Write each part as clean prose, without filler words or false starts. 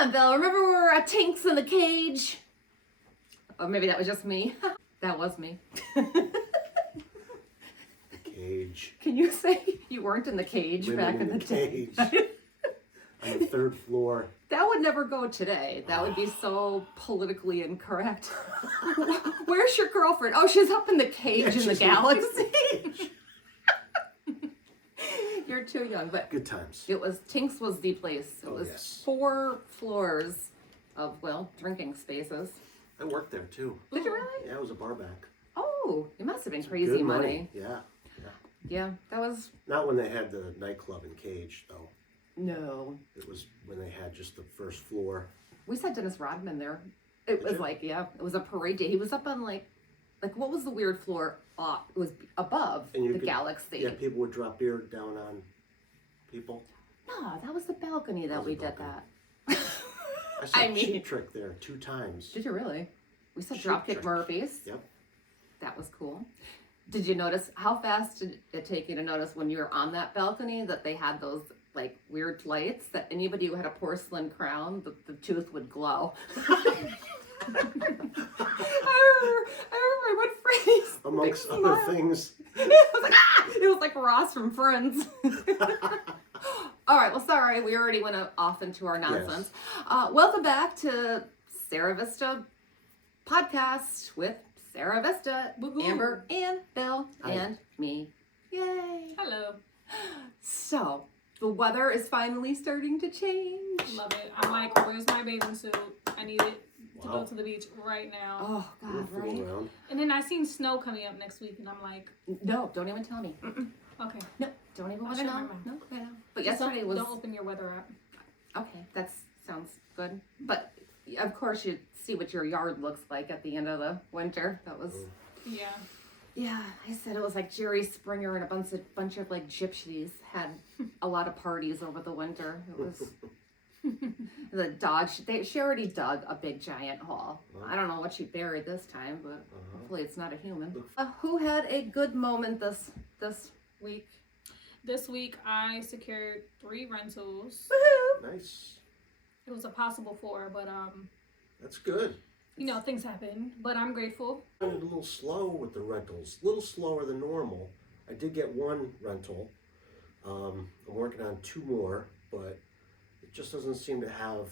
on, Bill. Remember we were at Tinks in the cage? Or maybe that was just me. That was me. Cage. Can you say you weren't in the cage Women back in the day? cage. On the third floor. That would never go today. That would be so politically incorrect. Where's your girlfriend? Oh, she's up in the cage in the galaxy. You're too young, but Good times. it was Tinks was the place. It was 4 floors of drinking spaces. I worked there too. Did you really? Yeah, I was a bar back. Oh, it must have been crazy Good money. Yeah. Yeah, that was Not when they had the nightclub in Cage, though. no. It was when they had just the first floor. We saw Dennis Rodman there. It was you? it was a parade day. He was up on like what was the weird floor? It was above And you the could- galaxy. Yeah, people would drop beer down on people. No, that was the balcony that was we the did balcony. that. I saw I a mean- Cheap Trick there 2 times. Did you really? We saw Cheap Dropkick Trick. Murphys. Yep. That was cool. Did you notice how fast did it take you to notice when you were on that balcony that they had those like weird lights that anybody who had a porcelain crown, the tooth would glow? I remember I went Freddy's Amongst big other smile. things. It was like, it was like Ross from Friends. All right, well, sorry, we already went off into our nonsense. Welcome back to SaraVista Podcast with SaraVista, Woohoo. Amber, and Bill, Hi. and me. Yay! Hello. So, the weather is finally starting to change. Love it. I'm like, where's my bathing suit? I need it to Wow. go to the beach right now. Oh, God, We'll fool right? around. And then I seen snow coming up next week, and I'm like, No, don't even tell me. okay. No, don't even I'll want to shut my know. mouth. No, I know. But Just yesterday don't, was... Don't open your weather app. Okay, that sounds good. But of course, you see what your yard looks like at the end of the winter. That was, Yeah. yeah. I said it was like Jerry Springer and a bunch of like gypsies had a lot of parties over the winter. It was the dog. She already dug a big giant hole. I don't know what she buried this time, but hopefully it's not a human. Who had a good moment this week? This week I secured 3 rentals. Woohoo! Nice. It was a possible 4, but That's good. you know, things happen. But I'm grateful. I went a little slow with the rentals. A little slower than normal. I did get 1 rental. I'm working on 2 more, but it just doesn't seem to have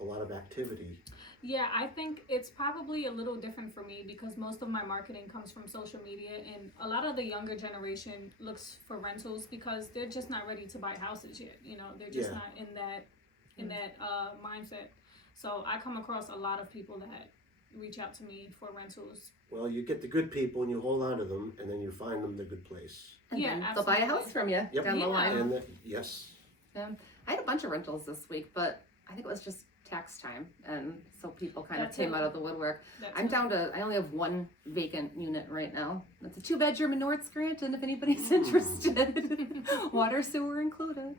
a lot of activity. Yeah, I think it's probably a little different for me because most of my marketing comes from social media, and a lot of the younger generation looks for rentals because they're just not ready to buy houses yet. You know, they're just Yeah. not in that mindset. So I come across a lot of people that reach out to me for rentals. Well, you get the good people and you hold on to them, and then you find them the good place. And Yeah, then they'll buy a absolutely. house from you Yep. down the Yeah. line. And yes, I had a bunch of rentals this week, but I think it was just tax time, and so people kind of That came too. out of the woodwork. That I'm too. down to, I only have 1 vacant unit right now. It's a 2-bedroom in North Scranton if anybody's interested. Water, sewer included.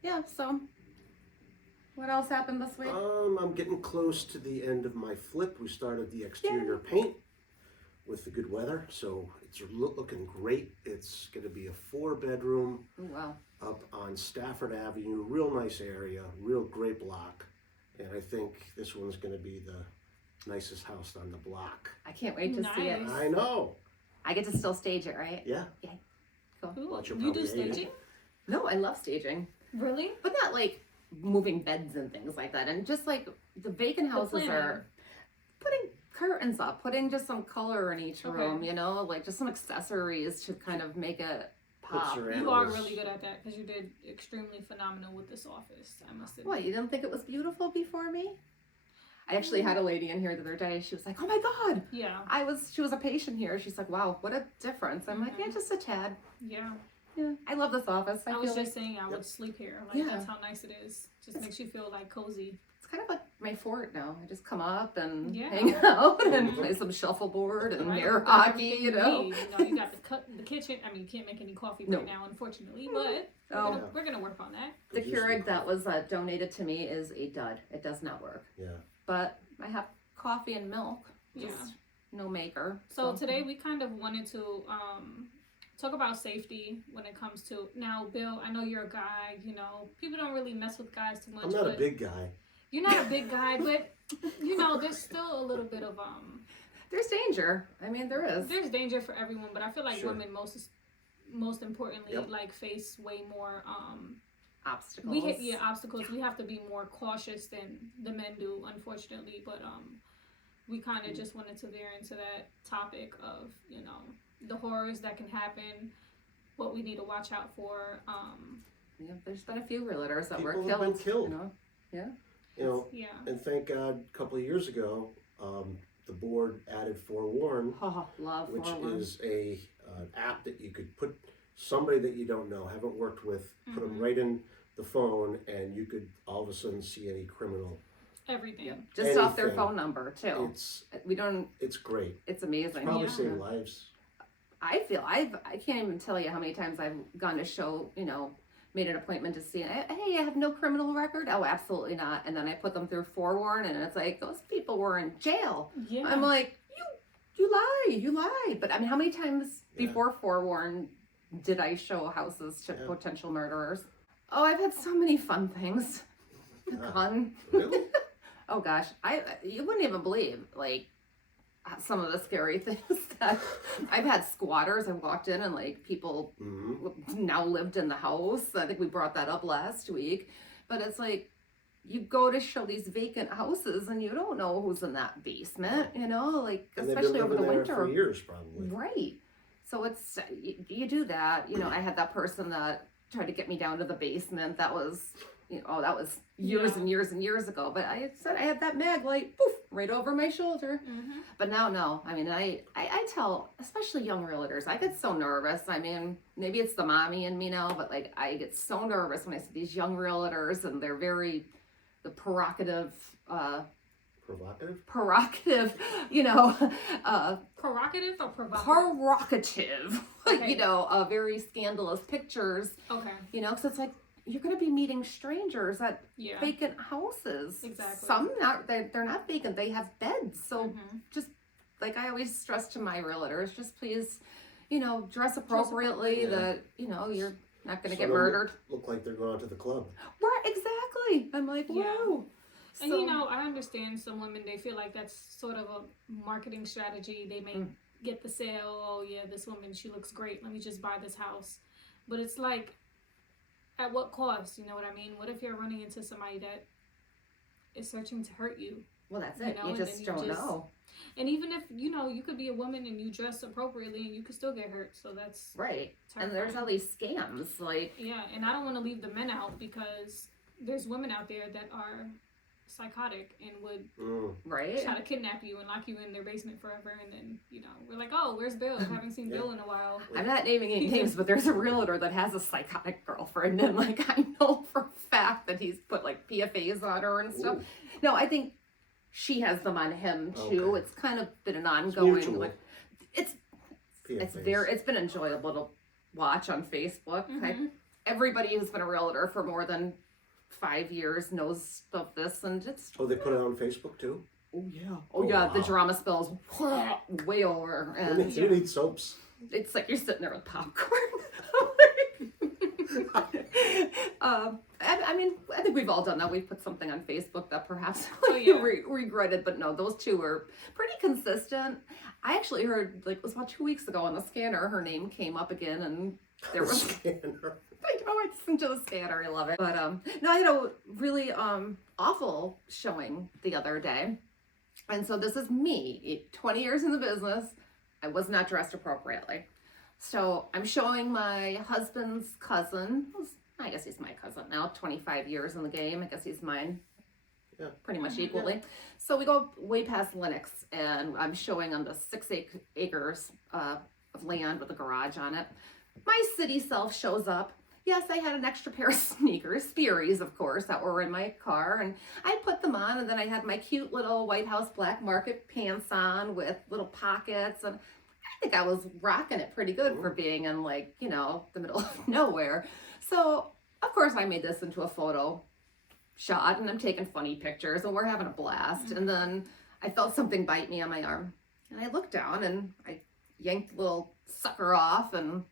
Yeah, so what else happened this week? I'm getting close to the end of my flip. We started the exterior paint with the good weather, so it's looking great. It's going to be a 4-bedroom Oh, wow. up on Stafford Avenue, real nice area, real great block, and I think this one's going to be the nicest house on the block. I can't wait to see it. Nice. I know. I get to still stage it, right? Yeah. Cool. Ooh, Well, you'll you do probably hate it. staging? No, I love staging. Really? But not like moving beds and things like that. And just like the vacant houses planning. are putting curtains up, putting just some color in each Okay. room, you know, like just some accessories to kind of make it pop. ceramic- You are Animals. really good at that because you did extremely phenomenal with this office. I must admit. What, you didn't think it was beautiful before me? I actually had a lady in here the other day. She was like, "Oh my God." Yeah. She was a patient here. She's like, "Wow, what a difference." I'm like, "Yeah, just a tad." Yeah. Yeah. I love this office. I I feel was like just saying I would sleep here. Like Yeah. that's how nice it is. Just makes you feel like cozy. it's kind of like my fort now. I just come up and Yeah. hang out and play some shuffleboard and Right? air You got hockey, everything you know. need. You got the kitchen. I mean, you can't make any coffee No. right now, unfortunately, but Oh. we're gonna work on that. The Good use of Keurig that coffee. was donated to me is a dud. It does not work. Yeah. But I have coffee and milk. Yeah. Just no maker. So today we kind of wanted to talk about safety when it comes to, now, Bill, I know you're a guy, you know, people don't really mess with guys too much. I'm not a big guy. You're not a big guy, but, you know, there's still a little bit of, There's danger. I mean, there is. there's danger for everyone, but I feel like Sure. women most importantly, Yep. like, face way more, Obstacles. obstacles. We have to be more cautious than the men do, unfortunately, but, we kind of just wanted to veer into that topic of, you know, the horrors that can happen, what we need to watch out for. Yeah, there's been a few realtors that People were have killed. been killed. You know? Yeah. You know, Yeah. and thank God, a couple of years ago, the board added Forewarn, Oh, love which Forewarn. is a app that you could put somebody that you don't know, haven't worked with, put them Mhm. right in the phone, and you could all of a sudden see any criminal. Everything. Yeah. Just off their Anything. phone number too. It's We don't. great. It's amazing. Probably Yeah. saved lives. I can't even tell you how many times I've gone to show, you know, made an appointment to see, hey, I have no criminal record. Oh, absolutely not. And then I put them through Forewarn, and it's like, those people were in jail. Yeah. I'm like, you lied. But I mean, how many times Yeah. before Forewarn did I show houses to Yeah. potential murderers? Oh, I've had so many fun things. Yeah. Fun. Really? Oh gosh, you wouldn't even believe like some of the scary things that I've had. Squatters. I walked in and like people Mm-hmm. now lived in the house. I think we brought that up last week, but it's like you go to show these vacant houses and you don't know who's in that basement. You know, like And they've been especially over living the there winter. for years, probably. Right. So it's you do that. You know, I had that person that tried to get me down to the basement. That was, you know, that was years Yeah. and years and years ago. But I said I had that mag light, poof, right over my shoulder. Mhm. But now, no. I mean, I tell, especially young realtors, I get so nervous. I mean, maybe it's the mommy in me now, but like I get so nervous when I see these young realtors and they're the prerogative, Provocative? you know, Prerogative or provocative? prerogative, Okay. you know, very scandalous pictures, Okay. you know, because it's like you're going to be meeting strangers at Yeah. vacant houses. Exactly. Some they're not vacant; they have beds. So Mhm. just like I always stress to my realtors, just please, you know, dress appropriately. Yeah. That you know you're not going to So get they murdered. Look like they're going out to the club. Right? Exactly. I'm like, Yeah. whoa. And So- you know, I understand some women, they feel like that's sort of a marketing strategy. They may get the sale. Oh yeah, this woman, she looks great. Let me just buy this house. But it's like, at what cost? You know what I mean? What if you're running into somebody that is searching to hurt you? Well, that's You it. know, You and just then you don't just- know. And even if, you know, you could be a woman and you dress appropriately and you could still get hurt. So that's Right. And there's all these scams. Like, yeah, and I don't want to leave the men out because there's women out there that are psychotic and would right? try to kidnap you and lock you in their basement forever, and then, you know, we're like, oh, where's Bill? I haven't seen Bill in a while. I'm not naming any names, but there's a realtor that has a psychotic girlfriend, and like I know for a fact that he's put like PFAs on her and stuff. Ooh. No, I think she has them on him too. Okay. It's kind of been an It's ongoing mutual. like it's PFAs. it's been enjoyable to watch on Facebook. Mhm. Everybody who's been a realtor for more than 5 years knows of this, and it's Oh, they put it on Facebook too? oh yeah, Oh, the wow. drama spills way over, You and need, you need soaps. it's like you're sitting there with popcorn. I mean, I think we've all done that. We've put something on Facebook that perhaps yeah. regretted, but no, those two were pretty consistent. I actually heard, like, it was about 2 weeks ago on the scanner, her name came up again, and there was, Scanner. I know, I listened to the scanner, I love it. But, no, I had a really awful showing the other day. And so this is me, 20 years in the business. I was not dressed appropriately. So I'm showing my husband's cousin. I guess he's my cousin now, 25 years in the game. I guess he's mine. Yeah. Pretty much equally. So we go way past Linux, and I'm showing on the 6 acres of land with a garage on it. My city self shows up. Yes, I had an extra pair of sneakers, Sperry's, of course, that were in my car, and I put them on, and then I had my cute little White House black market pants on with little pockets, and I think I was rocking it pretty good for being in, like, you know, the middle of nowhere. So, of course, I made this into a photo shot, and I'm taking funny pictures, and we're having a blast, and then I felt something bite me on my arm, and I looked down, and I yanked the little sucker off, and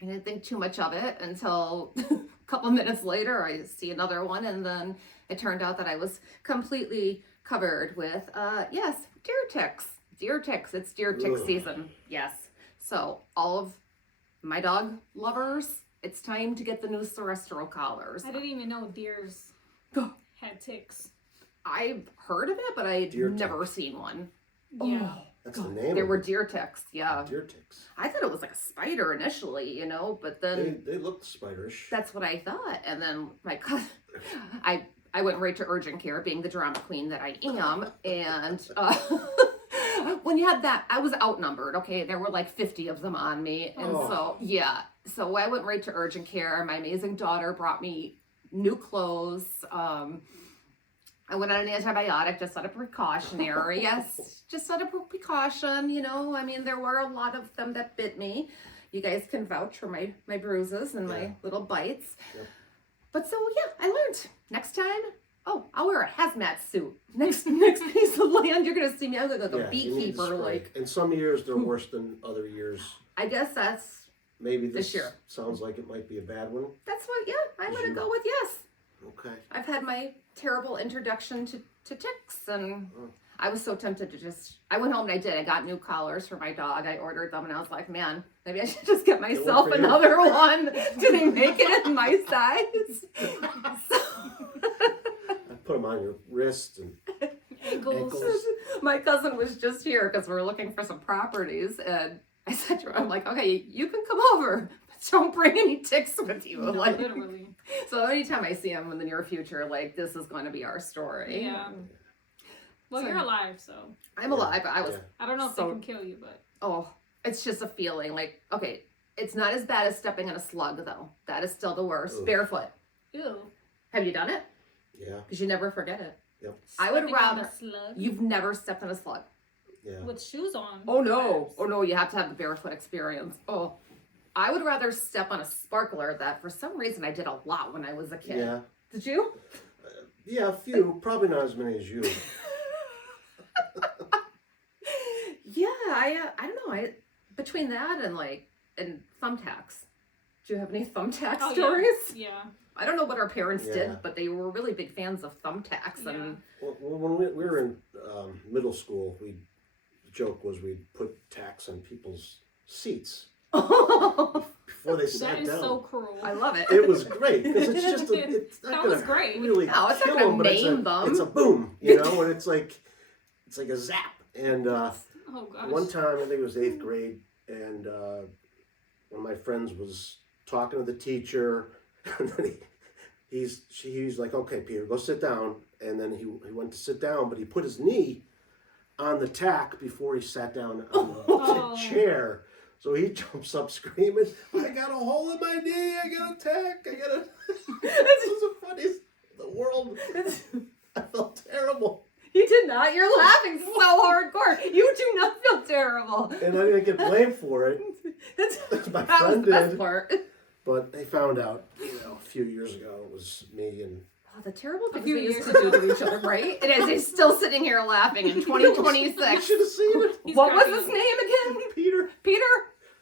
I didn't think too much of it until a couple minutes later I see another one, and then it turned out that I was completely covered with, yes, deer ticks. Deer ticks. It's deer tick Ugh. season. Yes. So all of my dog lovers, it's time to get the new terrestrial collars. I didn't even know deers had ticks. I've heard of it, but I'd Deer never ticks. seen one. Yeah. That's the name There of were it. deer ticks, yeah. Deer ticks. I thought it was like a spider initially, but then They looked spiderish. that's what I thought. And then my cousin, I went right to urgent care, being the drama queen that I am. And when you had that, I was outnumbered. Okay, there were like 50 of them on me, and so I went right to urgent care. My amazing daughter brought me new clothes. I went on an antibiotic just out of precautionary. Yes, just out of precaution, I mean, there were a lot of them that bit me. You guys can vouch for my bruises and my little bites. Yep. But so, I learned. Next time, I'll wear a hazmat suit. Next piece of land, you're going to see me. I'm like a You need to beekeeper. spray. Like, And some years they're worse than other years. I guess that's Maybe This year. sounds like it might be a bad one. what, I'm going to You- go with yes. Okay. I've had my terrible introduction to ticks, and I was so tempted to I went home and I did. I got new collars for my dog. I ordered them, and I was like, man, maybe I should just get myself for you. another one. Do they make it in my size? I put them on your wrists and Ankles. ankles. My cousin was just here because we were looking for some properties, and I said to her, I'm like, okay, you can come over, but don't bring any ticks with you. No, Like, literally. so anytime I see him in the near future, like, this is going to be our story. Yeah. Well, So- you're alive, so I'm alive, but I was, Yeah. I don't know if So- they can kill you, but it's just a feeling. Like, okay, it's not as bad as stepping in a slug, though. That is still the worst. Ugh. Barefoot. ew. Have you done it? Yeah. Because you never forget it. Yep. I would Stepping on rather- a slug You've never stepped in a slug. Yeah. with shoes on. Oh no. perhaps. Oh no, you have to have the barefoot experience. Oh. I would rather step on a sparkler that for some reason I did a lot when I was a kid. Yeah. Did you? Yeah, a few. Probably not as many as you. Yeah, I don't know. Between that and thumbtacks. Do you have any thumbtack Oh, stories? Yeah. I don't know what our parents Yeah. did, but they were really big fans of thumbtacks. Yeah. And Well, when we were in middle school, the joke was we'd put tacks on people's seats before they That sat is down. so cruel. I love it. It was great because it's just it's not That gonna was great. really No, it's not kill gonna them, but maim them. it's a boom, and it's like a zap. And Oh gosh. one time, I think it was 8th grade, and one of my friends was talking to the teacher, and then he's like, "Okay, Peter, go sit down." And then he went to sit down, but he put his knee on the tack before he sat down on the Oh. chair. So he jumps up screaming, "I got a hole in my knee! I got a tack! I got a..." This is the funniest in the world. I felt terrible. You did not. You're laughing so hardcore. You do not feel terrible. And I didn't get blamed for it. My That was friend the best did. part. But they found out, a few years ago, it was me and... Oh, the terrible things few we used years to do to each other, right? It is. He's still sitting here laughing in You 2026. should have seen it. He's What was cracking his up. name again? Peter. Peter?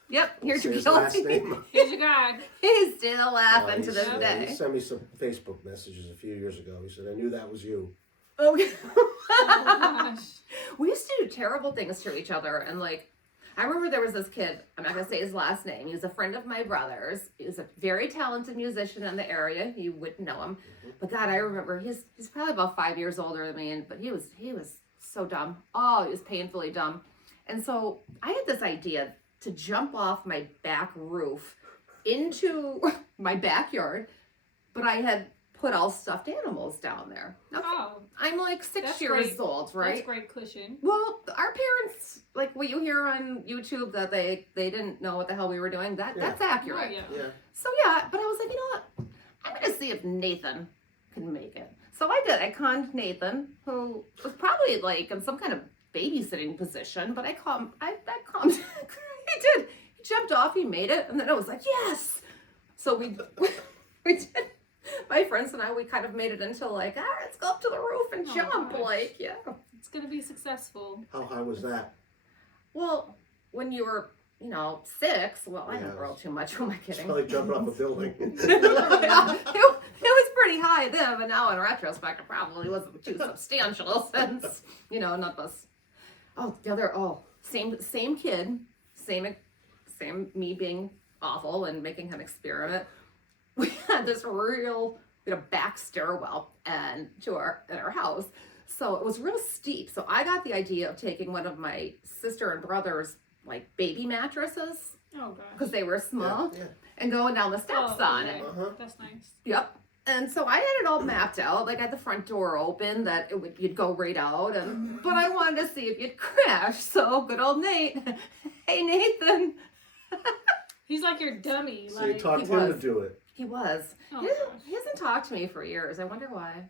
Yep. Here's Say your his last guilty. name. Here's your guy. He's still laughing to this Yeah. day. He sent me some Facebook messages a few years ago. He said, "I knew that was you." Okay. Oh gosh. We used to do terrible things to each other, and I remember there was this kid, I'm not gonna say his last name, he was a friend of my brother's. He was a very talented musician in the area. You wouldn't know him. But God, I remember he's probably about 5 years older than me, but he was so dumb. Oh, he was painfully dumb. And so I had this idea to jump off my back roof into my backyard, but I had put all stuffed animals down there. Okay. Oh, I'm like 6 That's years great. old, right? that's great cushion. Well, our parents, like what you hear on YouTube, that they didn't know what the hell we were doing. That's accurate. Oh, yeah. Yeah. So yeah, but I was like, you know what? I'm gonna see if Nathan can make it. So I did. I conned Nathan, who was probably in some kind of babysitting position, but I calmed. He did. He jumped off. He made it, and then I was like, yes. So we did. My friends and I, we kind of made it into all right, let's go up to the roof and Oh, jump. gosh. Yeah. It's gonna be successful. How high was that? Well, when you were 6. Well, I Yeah. didn't roll too much. Who am I It's kidding? like jumping off a building. Yeah, it was pretty high then, but now in retrospect, it probably wasn't too substantial since, none of us. Same kid, same me being awful and making him experiment. We had this back stairwell and in our house. So it was real steep. So I got the idea of taking one of my sister and brother's like baby mattresses Oh gosh. because they were small Yeah. and going down the steps on okay. it. Uh-huh. That's nice. Yep. And so I had it all mapped out, like I had the front door open that you'd go right out, but I wanted to see if you'd crash. So good old Nate, hey Nathan, He's like your dummy. So you Like, talked he him to was. do it. he was. oh, He gosh. hasn't talked to me for years. I wonder why.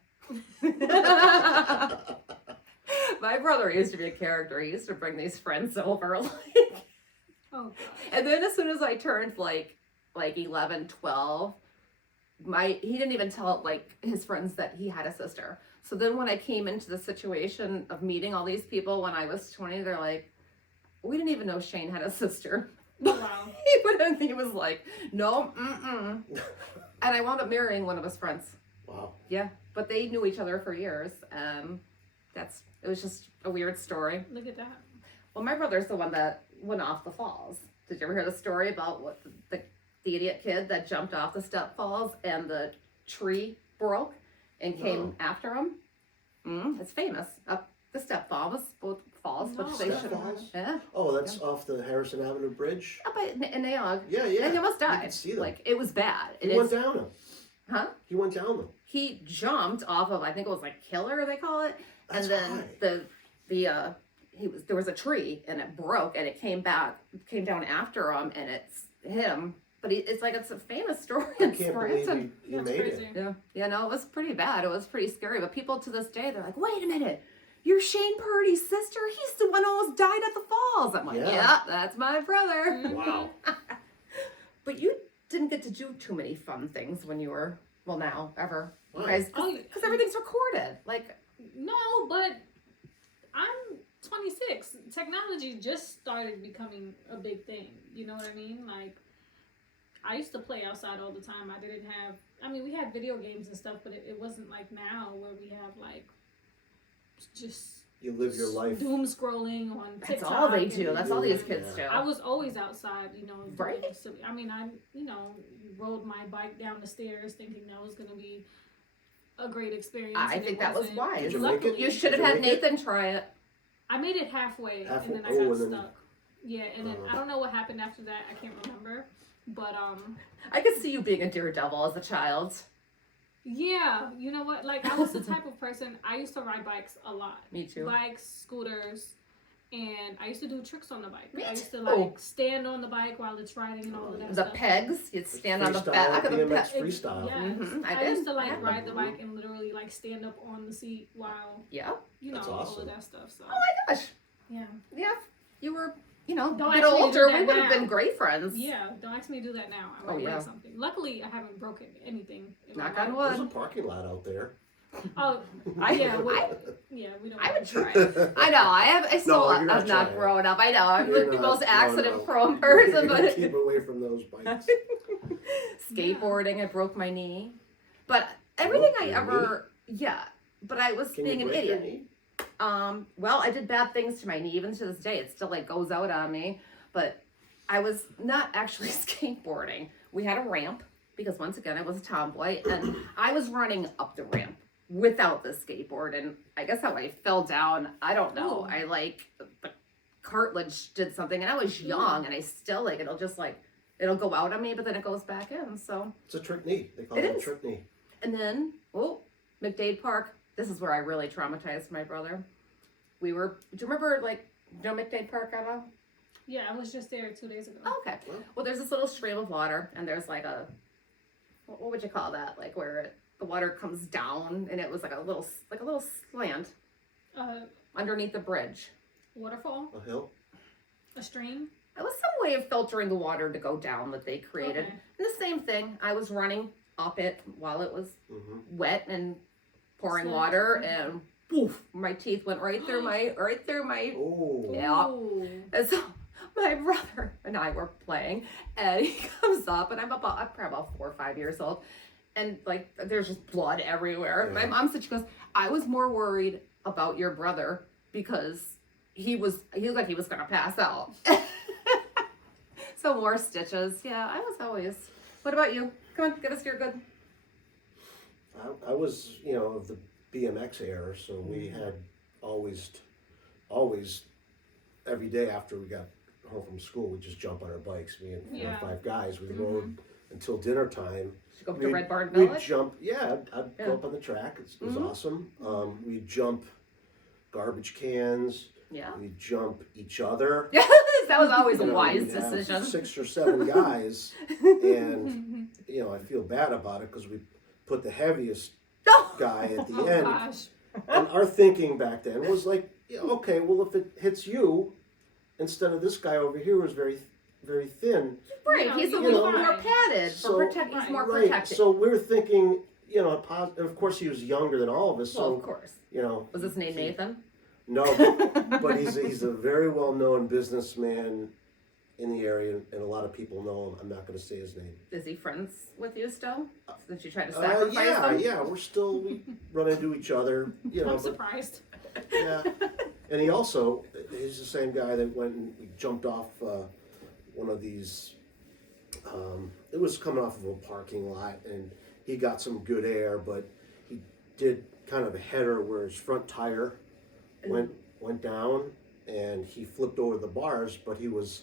My brother used to be a character. He used to bring these friends over, Oh gosh. and then as soon as I turned like 11, 12, he didn't even tell like his friends that he had a sister. So then when I came into the situation of meeting all these people when I was 20, they're like, we didn't even know Shane had a sister. Wow. He was like, no, mm-mm. And I wound up marrying one of his friends. Wow. Yeah, but they knew each other for years. It was just a weird story. Look at that. Well, my brother's the one that went off the falls. Did you ever hear the story about what the idiot kid that jumped off the step falls and the tree broke and came No. after him? It's famous. Up the step falls, both falls, No. which they Step should falls? Yeah. Oh, that's off the Harrison Avenue Bridge? Up in Naog. Yeah, yeah. And he almost You died. can see them. Like, it was bad. He It went is, down them. huh? He went down them. He jumped off of, I think it was like Killer, they call it. That's And then high. there was a tree and it broke and it came down after him and it's him. But it's a famous story I in can't believe Scranton. he That's made crazy. it. Yeah, no, it was pretty bad. It was pretty scary. But people to this day, they're like, wait a minute, you're Shane Purdy's sister? He's the one who almost died at the falls. I'm like, Yeah. yeah that's my brother. Mhm. Wow. But you didn't get to do too many fun things when you were, well, now, ever. Why? Oh, Because everything's recorded. Like, No, but I'm 26. Technology just started becoming a big thing. You know what I mean? Like, I used to play outside all the time. We had video games and stuff, but it wasn't like now where we have like just You live your life. doom scrolling on that's TikTok. all they and- do. That's all these kids do. I was always outside, doing Right. silly. I rode my bike down the stairs thinking that was going to be a great experience. I and it think that was wasn't. wise. Did you make it? You should have Did you had make it? Nathan try it. I made it halfway, Halfway- and then I oh, got and then- stuck. Yeah, and then I don't know what happened after that. I can't remember. But I could see you being a daredevil as a child. yeah, you know what? Like, I was the type of person. I used to ride bikes a lot. Me too. Bikes, scooters, and I used to do tricks on the bike. Me I used to too. like stand on the bike while it's riding and all of that The stuff. pegs, you'd stand on the Freestyle, back of the BMX peg. freestyle. Yes. Mhm, I I did. used to I like had ride the one. bike and literally like stand up on the seat while Yeah. That's all awesome. of that stuff. So Oh my gosh. yeah, Yeah. You were, a Don't bit ask me to do older. that We would have now. been great friends. yeah. Don't ask me to do that now. I Oh, might yeah. break something. Luckily, I haven't broken anything. In Knock my on life. There's a wood. parking lot out there. Oh, I- yeah. We don't. I would try it. I know. I still No, you're not have not trying. grown up. I know. I'm You're the not- most no, accident no. prone person, You're gonna but keep away from those bikes. skateboarding, I broke my knee. But everything Broke I your ever, yeah. But I was Can being you an break your idiot. knee? Well, I did bad things to my knee. Even to this day, it still like goes out on me. But I was not actually skateboarding. We had a ramp because once again, I was a tomboy, and I was running up the ramp without the skateboard. And I guess how I fell down, I don't know. Ooh. I the cartilage did something, and I was young, and I still like it'll go out on me, but then it goes back in. So, It's a trick knee. They call It it a is. trick knee. and then McDade Park. This is where I really traumatized my brother. Do you remember McDade Park at all? Yeah, I was just there 2 days ago. Oh, okay. Well, there's this little stream of water, and there's like what would you call that? Like where the water comes down, and it was like a little slant underneath the bridge. Waterfall, A hill. a stream. It was some way of filtering the water to go down that they created. Okay. And the same thing. I was running up it while it was Mm-hmm. wet and pouring Snap. water, and poof, my teeth went right through my Oh. Yeah. Ooh. And so my brother and I were playing, and he comes up, and I'm probably about 4 or 5 years old, and like there's just blood everywhere. Yeah. My mom said, she goes, I was more worried about your brother because he looked like he was gonna pass out. So more stitches. Yeah, I was always. What about you? Come on, get us your good. I was, of the BMX era, so we had always, every day after we got home from school, we'd just jump on our bikes. Me and 4 or 5 guys, we rode until dinner time. Go up to Red Barn We'd Village? jump, I'd go up on the track. It was awesome. We'd jump garbage cans. Yeah. We'd jump each other. That was always a We'd wise have decision. 6 or 7 guys, and I feel bad about it because we put the heaviest guy at the end. Gosh. And our thinking back then was like, okay, well, if it hits you, instead of this guy over here who's very, very thin. Right, he's a little more padded. He's more Right. protected. So we're thinking, of course he was younger than all of us. Well, So of course. Was his name Nathan? No, but he's a very well known businessman in the area, and a lot of people know him. I'm not going to say his name. Is he friends with you still? Did you try to sacrifice him? Yeah, we run into each other. I'm surprised. Yeah, and he's the same guy that went and jumped off one of these. It was coming off of a parking lot, and he got some good air, but he did kind of a header where his front tire went down, and he flipped over the bars, but he was.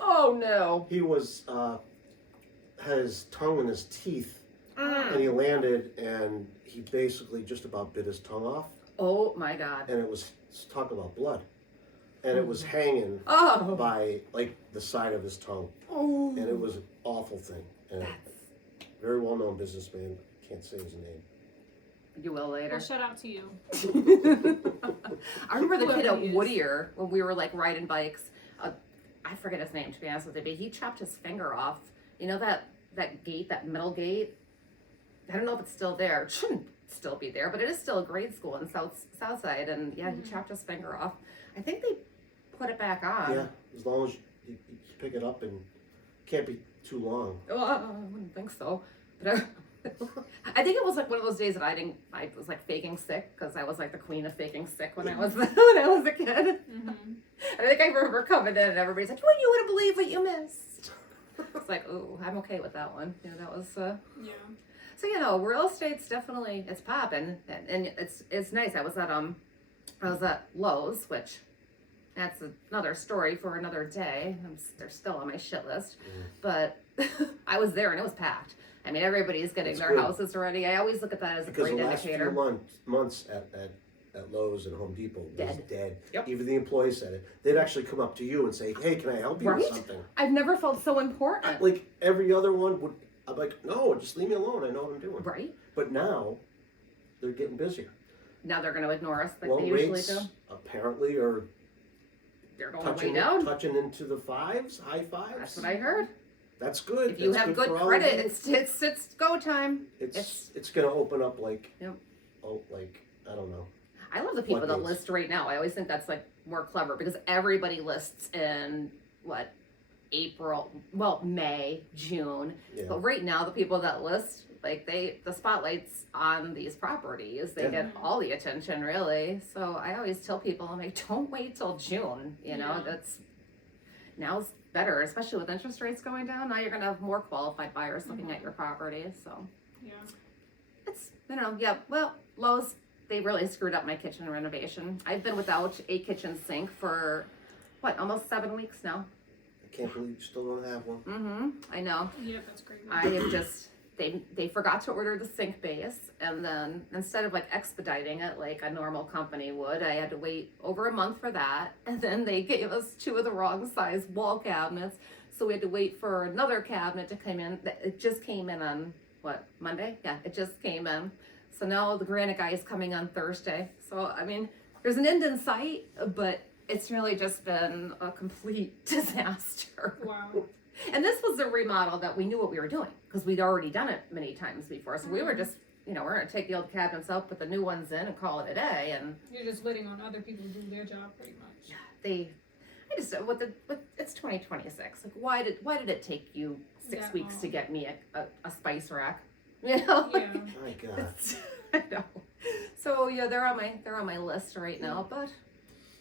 Oh no! He was had his tongue in his teeth, and he landed, and he basically just about bit his tongue off. Oh my God! And talk about blood, and it was hanging by like the side of his tongue, and it was an awful thing. And very well known businessman, can't say his name. You will later. Well, shout out to you. I remember the kid at Whittier when we were like riding bikes. I forget his name, to be honest with you, but he chopped his finger off. You know that gate, that metal gate? I don't know if it's still there. It shouldn't still be there, but it is still a grade school in Southside, and he chopped his finger off. I think they put it back on. Yeah, as long as you pick it up, and can't be too long. Oh, I wouldn't think so. But I think it was like one of those days that I was like faking sick, because I was like the queen of faking sick when I was a kid. Mm-hmm. I think I remember coming in and everybody's like, well, you wouldn't believe what you missed. It's like, oh, I'm okay with that one. That was yeah. So real estate's definitely, it's popping, and it's nice. I was at Lowe's, which that's another story for another day. They're still on my shit list, but I was there and it was packed. I mean, everybody's getting their houses ready. I always look at that as a great indicator. Because the last few months at Lowe's and Home Depot was dead. Yep. Even the employees said it. They'd actually come up to you and say, hey, can I help you with something? I've never felt so important. Like every other one would, I'm like, no, just leave me alone. I know what I'm doing. Right. But now, they're getting busier. Now they're going to ignore us like they usually rates do. Apparently are They're going way down. touching into the high fives. That's what I heard. That's good. If you have good credit, it's go time. It's going to open up like, yep. I don't know. I love the people that list right now. I always think that's like more clever because everybody lists in April, May, June. Yeah. But right now, the people that list, like the spotlight's on these properties. They get all the attention, really. So I always tell people, I'm like, don't wait till June. Now's better, especially with interest rates going down. Now you're going to have more qualified buyers looking at your property. So it's, well, Lowe's, they really screwed up my kitchen renovation. I've been without a kitchen sink for, almost 7 weeks now. I can't believe you still don't have one. Mm-hmm. I know. Yeah, that's crazy. I have just, they forgot to order the sink base, and then instead of expediting it like a normal company would, I had to wait over a month for that. And then they gave us 2 of the wrong size wall cabinets. So we had to wait for another cabinet to come in. It just came in on, Monday? Yeah, it just came in. So now the granite guy is coming on Thursday. So, I mean, there's an end in sight, but it's really just been a complete disaster. Wow. And this was a remodel that we knew what we were doing because we'd already done it many times before. So we were just, we're going to take the old cabinets out, put the new ones in, and call it a day. And you're just waiting on other people to do their job, pretty much. I just it's 2026. Like, why did it take you 6 That weeks long. to get me a spice rack? You know. Yeah. My God. I know. So yeah, they're on my list right now. But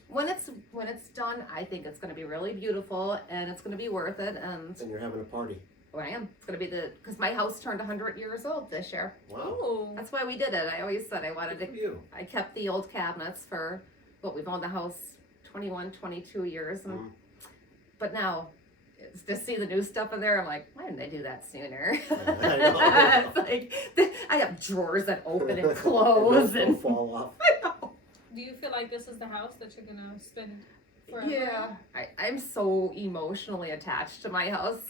when it's done, I think it's going to be really beautiful and it's going to be worth it. And And you're having a party. I am. It's going to be because my house turned 100 years old this year. Wow. Oh. That's why we did it. I always said I wanted Good for to. you. I kept the old cabinets for we've owned the house 21, 22 years, and Mm. but now to see the new stuff in there, I'm like, why didn't I do that sooner? I know. It's like I have drawers that open and close, They'll and fall off. I know. Do you feel like this is the house that you're gonna spend forever? Yeah, I'm so emotionally attached to my house,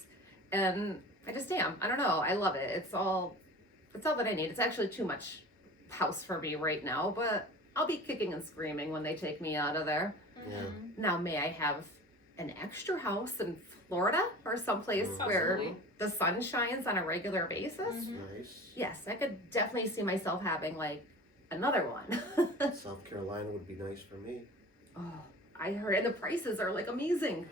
and I just am. I don't know. I love it. It's all that I need. It's actually too much house for me right now, but I'll be kicking and screaming when they take me out of there. Yeah. Mhm. Now, may I have an extra house in Florida or someplace where Absolutely. the sun shines on a regular basis? Mhm. Nice. Yes, I could definitely see myself having like another one. South Carolina would be nice for me. Oh, I heard, and the prices are like amazing,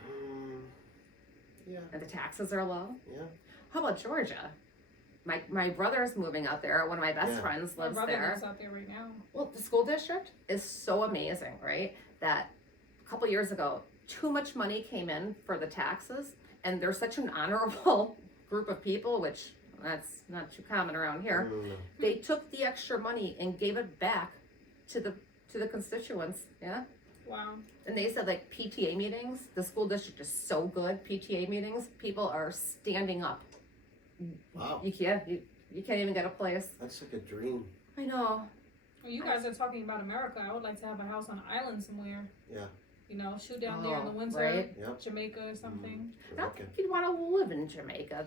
Yeah. and the taxes are low. Yeah. How about Georgia? My brother's moving out there. One of my best Yeah. friends My lives brother there. lives out there right now. Well, the school district is so amazing, right? That a couple years ago, too much money came in for the taxes, and they're such an honorable group of people, which that's not too common around here. They took the extra money and gave it back to the constituents, yeah. Wow. And they said like PTA meetings, the school district is so good. PTA meetings, people are standing up. Wow. You can't even get a place. That's like a dream. I know. Well, you guys are talking about America. I would like to have a house on an island somewhere. Yeah. You know, shoot down there in the Oh, winter, right. Yep. Jamaica or something. I don't Okay. think you'd want to live in Jamaica.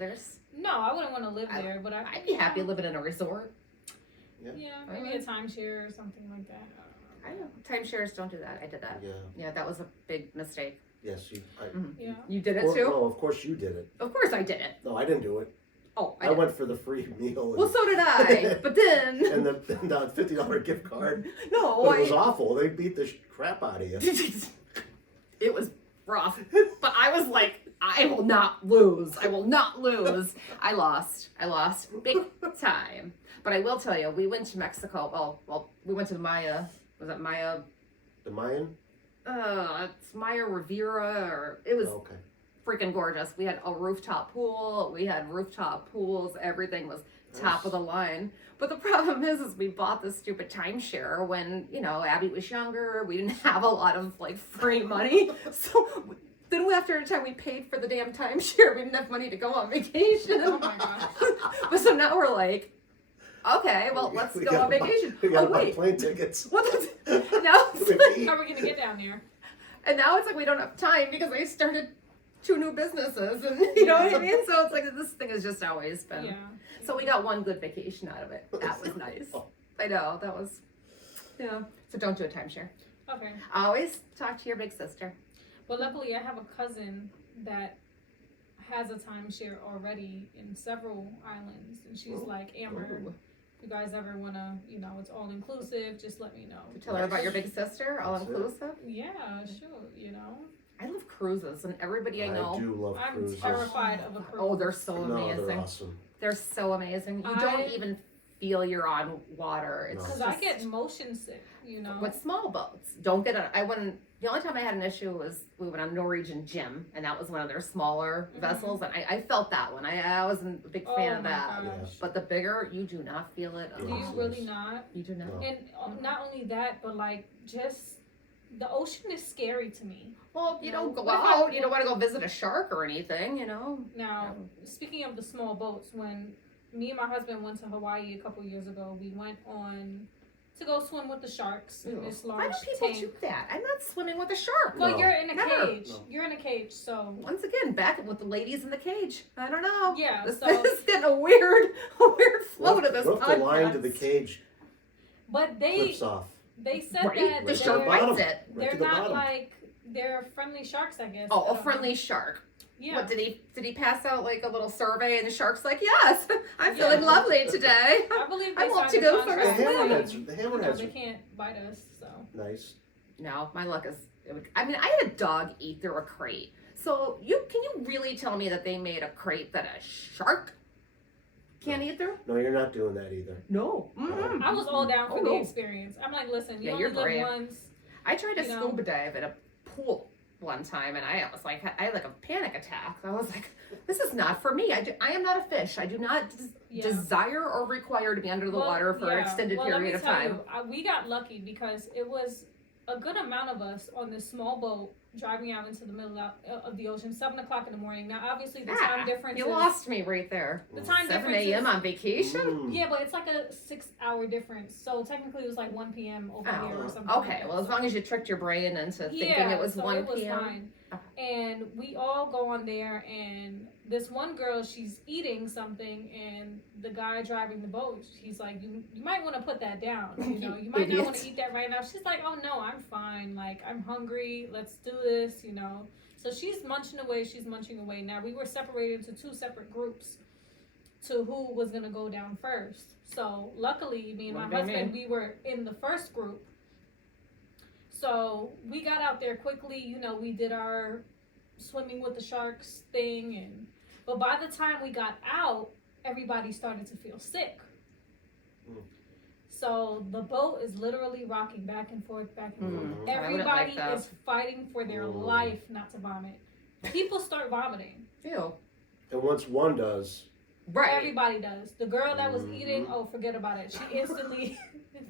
No, I wouldn't want to live there, but I'd be happy living in a resort. Yeah, maybe a timeshare or something like that. I know. Timeshares don't do that. I did that. Yeah. Yeah, that was a big mistake. Yes. Yeah. You did it Or- too? No, of course you did it. Of course I did it. No, I didn't do it. Oh, I went for the free meal. Well, so did I. But then and the $50 gift card. no, But it was awful. They beat the crap out of you. it was rough. But I was like, I will not lose. I will not lose. I lost big time. But I will tell you, we went to Mexico. Well, we went to Maya. Was it Maya? The Mayan? It's Maya Riviera, or it was Oh, okay. freaking gorgeous. We had a rooftop pool. We had rooftop pools. Everything was top of the line. But the problem is we bought this stupid timeshare when, Abby was younger. We didn't have a lot of like free money. So then after a time we paid for the damn timeshare, we didn't have money to go on vacation. Oh my gosh. But so now we're like, okay, well, let's We go gotta on buy- vacation. We got to buy wait. plane tickets. What is, now it's like, How are we gonna get down there? and now it's like we don't have time because I started 2 new businesses, and you know what I mean? So it's like this thing has just always been. Yeah. So we got one good vacation out of it. That was nice. I know, that was, yeah. So don't do a timeshare. Okay. Always talk to your big sister. Well, luckily I have a cousin that has a timeshare already in several islands, and she's like, Amber, Ooh. if you guys ever wanna, it's all inclusive, just let me know. Tell her about your big sister, all That's it. inclusive. Yeah, sure. I love cruises, and everybody I know. do love I'm cruises. terrified of a cruise. Oh, they're so No, amazing. they're awesome. They're so amazing. You I- don't even feel you're on water. It's No. Because just, I get motion sick, with small boats. Don't get on. I wouldn't. The only time I had an issue was we went on Norwegian Gym, and that was one of their smaller Mhm. vessels, and I felt that one. I wasn't a big fan of my that. gosh. But the bigger, you do not feel it. at Do all. you really not? You do not. No. And not only that, but like just the ocean is scary to me. Well, you No. don't go What if I- out. You don't want to go visit a shark or anything. Now, speaking of the small boats, when me and my husband went to Hawaii a couple years ago, we went on to go swim with the sharks in this Why large do people tank. do that? I'm not swimming with a shark. Well, No. you're in a Never. cage. No. You're in a cage, so Once again, back with the ladies in the cage. I don't know. Yeah, This, so- this is getting a weird flow to this What if podcast. the line to the cage but they clips off? said Right? that The Right shark to the they're, bottom. bites it. Right they're to the not bottom. like they're friendly sharks, I guess. Oh, I a don't friendly know. shark. Yeah. What did he pass out like a little survey and the shark's like, yes, I'm Yeah. feeling lovely today. I believe they I want signed to a go for The a contract swim. saying, hammerheads. The they hammerheads. can't bite us. So Nice. No, my luck is. I mean, I had a dog eat through a crate. So can you really tell me that they made a crate that a shark can't eat through? No, you're not doing that either. No. Mm-mm. I was all down for Oh, the no. experience. I'm like, listen, you Yeah, only you're live brave. once. I tried to You know. scuba dive at a pool one time, and I was like, I had like a panic attack. I was like, this is not for me. I am not a fish. I do not desire or require to be under the water for an extended period of time. We got lucky because it was a good amount of us on this small boat driving out into the middle of the ocean, 7 o'clock in the morning. Now, obviously, the time difference You lost me right there. The time 7 difference a.m. on vacation? Mm. Yeah, but it's like a 6-hour difference. So technically, it was like 1 p.m. over here or something. Okay, well, as long as you tricked your brain into thinking it was so 1 it was p.m. fine. And we all go on there, and this one girl, she's eating something, and the guy driving the boat, he's like, you might want to put that down. You know, you might not want to eat that right now. She's like, oh no, I'm fine. Like, I'm hungry. Let's do this, you know. So she's munching away. Now, we were separated into 2 separate groups to who was going to go down first. So luckily, me and my husband, we were in the first group. So we got out there quickly, you know, we did our swimming with the sharks thing, but by the time we got out, everybody started to feel sick. Mm. So the boat is literally rocking back and forth. Mm. Everybody is fighting for their life not to vomit. People start vomiting. Ew. And once one does, Right. Everybody does. The girl that was eating, forget about it. She instantly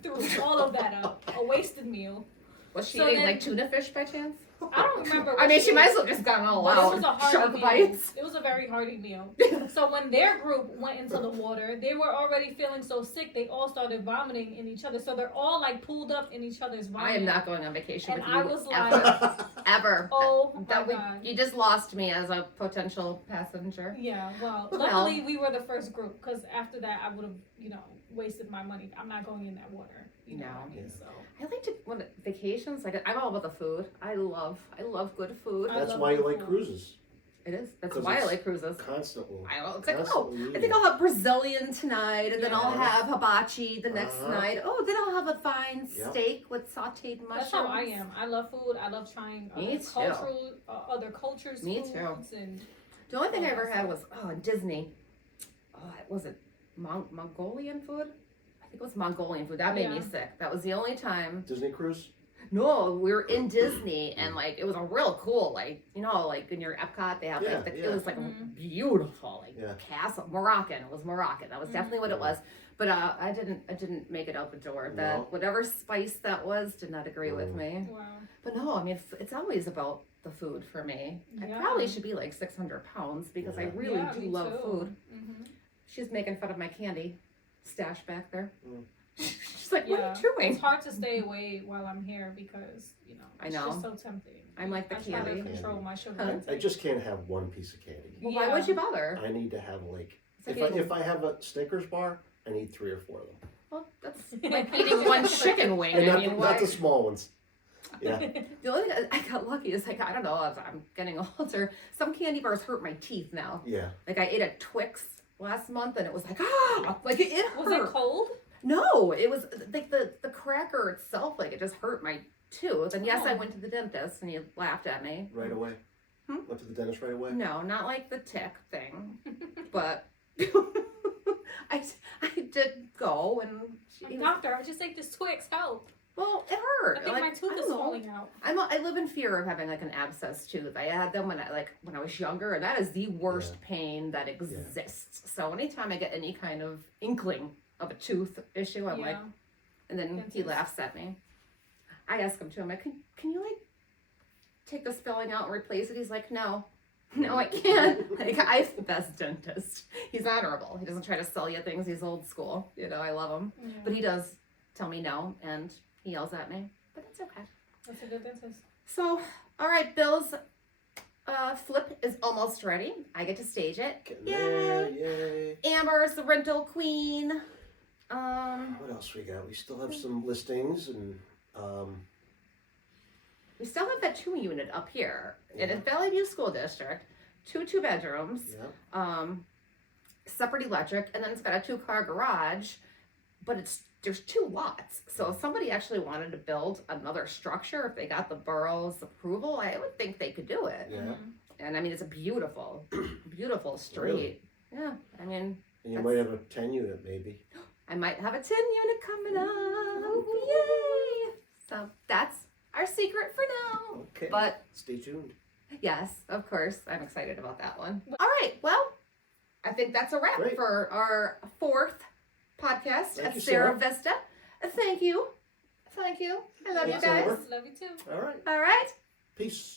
threw all of that up. A wasted meal. Was she eating like tuna fish by chance? I don't remember. I mean, she might as well just gotten all But out. it was a hearty Shark meal. bites. It was a very hearty meal. So when their group went into the water, they were already feeling so sick, they all started vomiting in each other. So they're all like pulled up in each other's vomit. I am not going on vacation And with you I was ever. like, Ever. oh my God. You just lost me as a potential passenger. Yeah, well, luckily we were the first group, because after that I would have, you know, wasted my money. I'm not going in that water. You know what I mean? So I like to when vacations. Like I'm all about the food. I love good food. that's why you like cruises. It is. That's 'Cause why I it's like cruises. Constantly. It's like, Constantly I think I'll have Brazilian tonight, and then I'll Yeah. have hibachi the next night. Oh, then I'll have a fine Yep. steak with sautéed mushrooms. that's how I am. I love food. I love trying Me too. other cultures' Me foods too. and The only thing I ever had was Disney. Was it Mongolian food? I think it was Mongolian food. That made me sick. That was the only time. Disney cruise? No, we were in Disney, and like it was a real cool, like you know, like in your Epcot they have like it was like a beautiful castle, Moroccan. It was Moroccan. That was definitely what it was. But I didn't make it out the door. That whatever spice that was did not agree with me. wow. But no, I mean it's always about the food for me. Yeah. I probably should be like 600 pounds because I really do me love too. food. Mm-hmm. She's making fun of my candy stash back there. Mm. She's like, what are you doing? It's hard to stay away while I'm here because, you know, it's just so tempting. I'm like the I try candy. to control my sugar Huh? intake. I just can't have one piece of candy. Well, why would you bother? I need to have like, It's like if I have a Snickers bar, I need 3 or 4 of them. Well, that's like eating one chicken wing. And I mean, why? not the small ones. Yeah. The only thing I got lucky is like I don't know, as I'm getting older, some candy bars hurt my teeth now. Yeah. Like I ate a Twix last month and it was like like it hurt. Was it cold? No, it was like the cracker itself, like it just hurt my tooth. And yes, I went to the dentist and he laughed at me. Right away. Went to the dentist right away. No, not like the tick thing, but I did go and Like, doctor, I just ate this Twix. Help! well, it hurt. I think my tooth is falling out. I live in fear of having like an abscess tooth. I had them when I was younger, and that is the worst pain that exists. So anytime I get any kind of inkling of a tooth issue, I'm like, and then he laughs at me. I ask him too. I'm like, can you like take this filling out and replace it? He's like, no, I can't. Like I have the best dentist. He's honorable. He doesn't try to sell you things. He's old school. You know, I love him, but he does tell me no, and he yells at me. But that's okay. That's a good dentist. So, all right, Bill's flip is almost ready. I get to stage it. Yay. Amber's the rental queen. What else we got? We still have some listings and We still have that 2-unit up here in Valley View School District. 2 bedrooms. Separate electric, and then it's got a 2-car garage. but there's 2 lots. So if somebody actually wanted to build another structure, if they got the borough's approval, I would think they could do it. Yeah. And I mean, it's a beautiful, beautiful street. Really? Yeah, I mean, And you might have a 10-unit maybe. I might have a 10-unit coming up. Yay! So that's our secret for now. Okay. But Stay tuned. yes, of course, I'm excited about that one. All right, well, I think that's a wrap Great. for our 4th podcast Thank at you, Sarah. SaraVista. Thank you. Thank you. I love Thanks, you guys. Amber. Love you too. All right. All right. Peace.